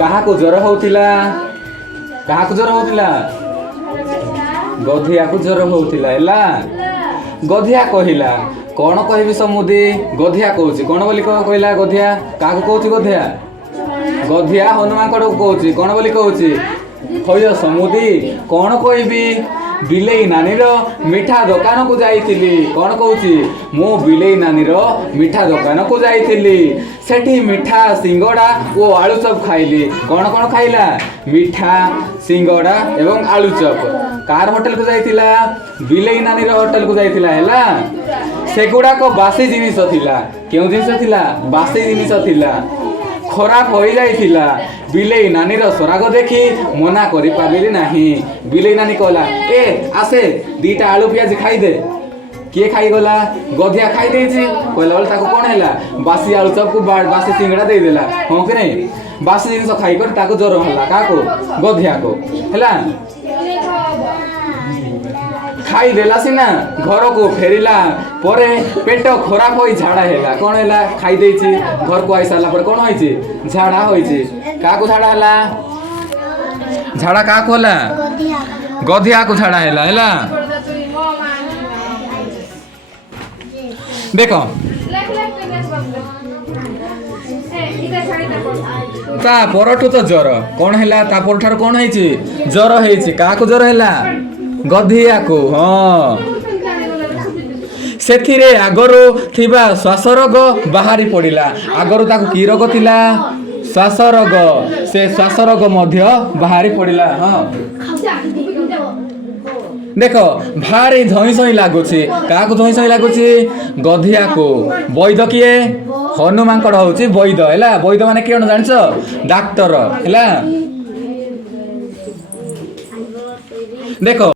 कहा को ज्वर होतिला कहा को ज्वर होतिला गधिया को ज्वर होतिला हैला गधिया कहिला कौन कहबी समुदी गधिया कहूची कौन बोली कहला गधिया का कहूची गधिया गधिया हनुमान कड़ कहूची कौन बोली कहूची होय समुदी कौन कहबी बिलेई नानी रो मिठा दुकान को जाइथिली कौन कहूची मो बिलेई नानी रो मिठा दुकान को जाइथिली सेठी मिठा सिंगड़ा ओ आलू चप खाइली कौन कौन खाइला मिठा सिंगड़ा एवं आलू चप कार होटल को जाइथिला बिलेई नानी रो होटल को जाइथिला हैला सेगुड़ा को बासी जिनिस थिला केउ जिनिस थिला बासी जिनिस थिला खराब हो जाइथिला बिलेई नानी रो स्वराग देखी मना करि पाबिली नाही बिलेई नानी कहला ए आसे दीटा आलू प्याज खाई दे किए खाई गला गधिया खाई देछि कहला बोले ताको कोन हैला बासी आलू चप को बासी सिंगड़ा दे देला हो कि नहीं बासी जिनिस खाई कर ताको ज्वर होला काको गधिया को हैला खाई देला सिना घर को फेरिला परे पेट खराब होई झाड़ा हैला कोन हैला खाई देछि घर को आई साला पर कोन होइछि झाड़ा होइछि का को झाड़ा हला झाड़ा का को होला गधिया को झाड़ा हैला देखो ता परठु तो ज्वर कोन हैला ता परठार कोन होइछि ज्वर होइछि का को ज्वर हैला गधिया को हाँ सेथिरे आगरो थिबा श्वास रोग बाहरी पड़िला आगरो ताको की रोग थिला श्वास रोग से श्वास रोग मध्य बाहरी पड़िला हाँ देखो भारी धई सई लागुछि का को धई सई लागुछि गधिया को वैद्य किए हनुमान कड़ होछि वैद्य हैला वैद्य माने केन जानिछो डॉक्टर हैला देखो